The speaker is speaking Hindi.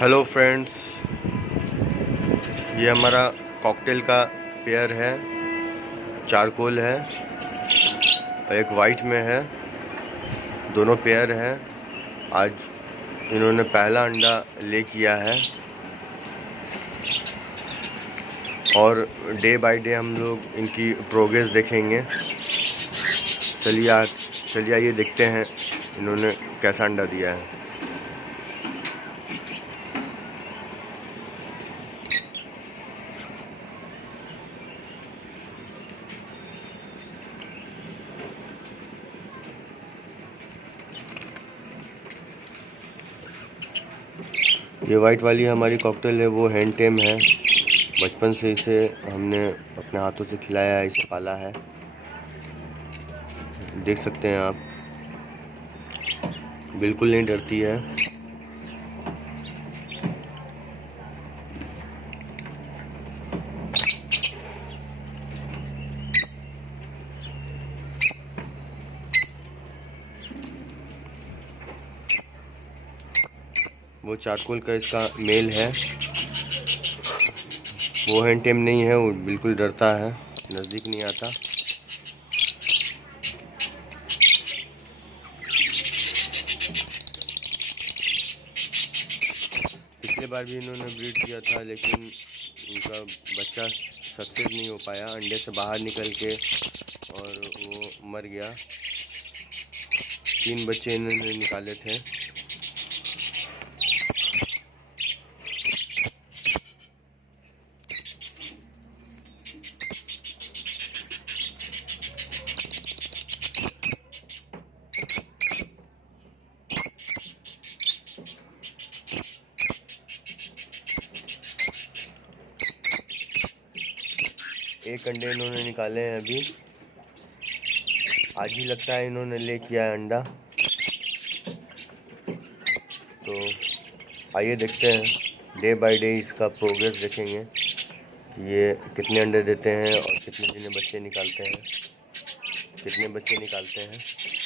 हेलो फ्रेंड्स, ये हमारा कॉकटेल का पेयर है। चारकोल है और एक वाइट में है। दोनों पेयर है। आज इन्होंने पहला अंडा ले किया है और डे बाय डे हम लोग इनकी प्रोग्रेस देखेंगे। चलिए आइए देखते हैं इन्होंने कैसा अंडा दिया है। ये वाइट वाली हमारी कॉकटेल है, वो हैंड टेम है। बचपन से इसे हमने अपने हाथों से खिलाया है, इसे पाला है। देख सकते हैं आप, बिल्कुल नहीं डरती है। वो चारकोल का इसका मेल है। वो हैंड टेम नहीं है, वो बिल्कुल डरता है, नज़दीक नहीं आता। पिछले बार भी इन्होंने ब्रीड किया था, लेकिन उनका बच्चा सक्सेस नहीं हो पाया, अंडे से बाहर निकल के, और वो मर गया। 3 बच्चे इन्होंने निकाले थे। एक अंडे इन्होंने निकाले हैं अभी। आज ही लगता है इन्होंने ले किया है अंडा। तो आइए देखते हैं, डे बाय डे इसका प्रोग्रेस देखेंगे कि ये कितने अंडे देते हैं और कितने दिन में बच्चे निकालते हैं, कितने बच्चे निकालते हैं।